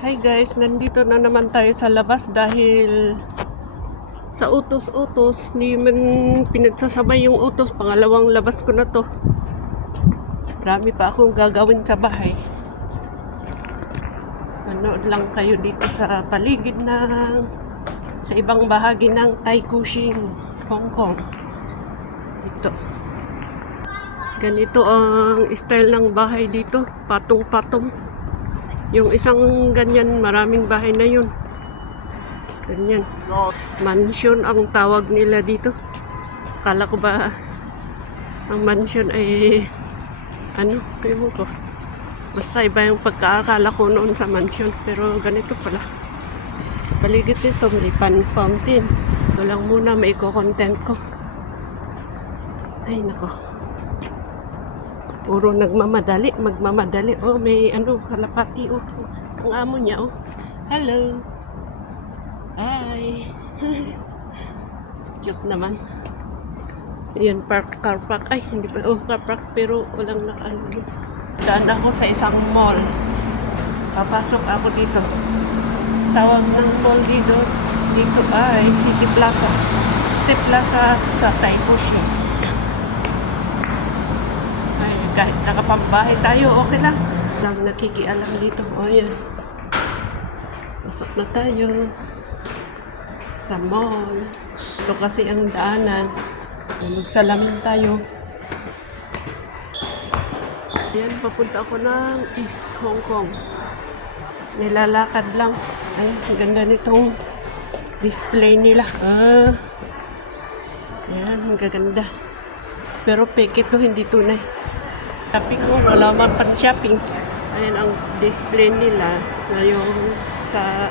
Hi guys, nandito na naman tayo sa labas dahil sa utos-utos, hindi man pinagsasabay yung utos. Pangalawang labas ko na to. Marami pa akong gagawin sa bahay. Manood lang kayo dito sa paligid sa ibang bahagi ng Taikoushing, Hong Kong. Ito. Ganito ang style ng bahay dito, patong-patong. Yung isang ganyan, maraming bahay na yun. Ganyan. Mansion ang tawag nila dito. Akala ko ba ang mansion ay ano, ewan ko. Basta iba yung pagkaakala ko noon sa mansion. Pero ganito pala. Paligid nito, may fountain. Ito lang muna, may content ko. Ay, nako. Puro magmamadali. Oh, may ano, kalapati. Oh, ang amo niya, oh. Hello. Hi. Cute naman. Yan, car park. Ay, hindi pa. Oh, car park, pero walang nakaano. Daan ako sa isang mall. Papasok ako dito. Tawag ng mall dito ay City Plaza. City Plaza sa Taikoushing. Kahit nakapambahay tayo, okay lang. Walang nakikialam dito. O yan. Pasok na tayo sa mall. Ito kasi ang daanan. Magsalamin tayo. Yan, papunta ako ng East Hong Kong. Nilalakad lang. Ay, ang ganda nitong display nila. Yan, ang gaganda. Pero fake ito, hindi tunay. Shopping ko, wala man pang shopping. Ayan ang display nila ngayon sa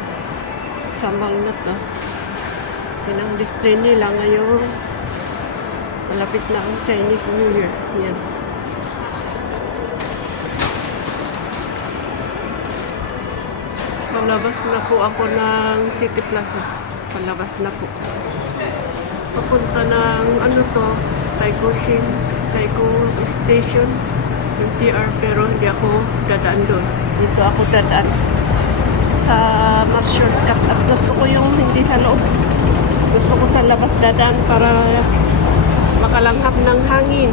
mall na to. Ayan ang display nila ngayon. Malapit na ang Chinese New Year. Ayan. Palabas na po ako ng City Plaza. Palabas na po. Papunta ng ano to, Taikoushing, Taikoo Station. MTR, pero hindi ako dadaan doon. Dito ako dadaan sa mas shortcut at gusto ko yung hindi sa loob. Gusto ko sa labas dadaan para makalanghap ng hangin.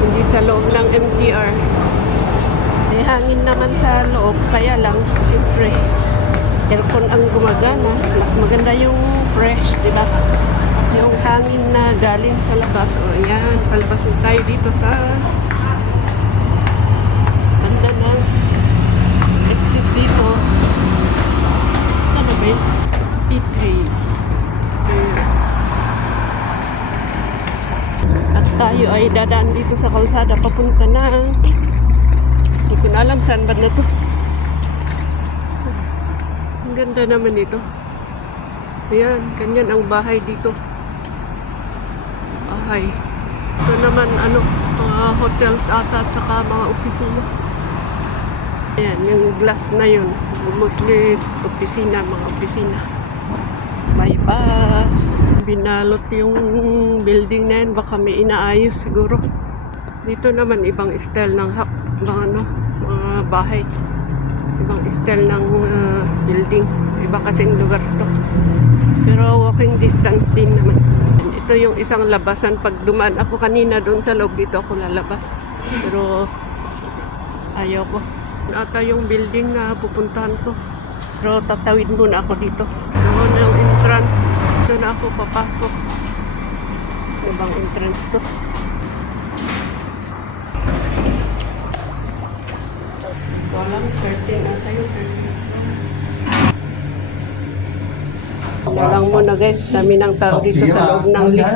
Hindi sa loob ng MTR. May hangin naman sa loob, kaya lang siyempre aircon ang gumagana. Mas maganda yung fresh, di ba? Yung hangin na galing sa labas. O yan, palabas tayo dito sa banda ng exit dito. Saan na ba yun? P3. At tayo ay dadaan dito sa kalsada papunta ng hindi ko na alam saan ba na to. Ang ganda naman dito. Ayan, ganyan ang bahay dito. Bahay. Ito naman ano, mga hotels ata at saka mga opisina. Ayan, yung glass na yun. Mostly opisina, mga opisina. May bus. Binalot yung building na yun. Baka may inaayos siguro. Dito naman ibang style ng mga bahay. Ibang style ng building. Iba kasing lugar to. Pero walking distance din naman. Ito yung isang labasan. Pag dumaan ako kanina doon sa loob, dito ako lalabas. Pero ayaw ko. Ata yung building na pupuntahan ko. Pero tatawid muna ako dito. Doon yung entrance. Ito na ako papasok. Ibang entrance to. Walang 13 ata yung 13. Wala lang muna guys, dami ng tao dito sa loob ng lift.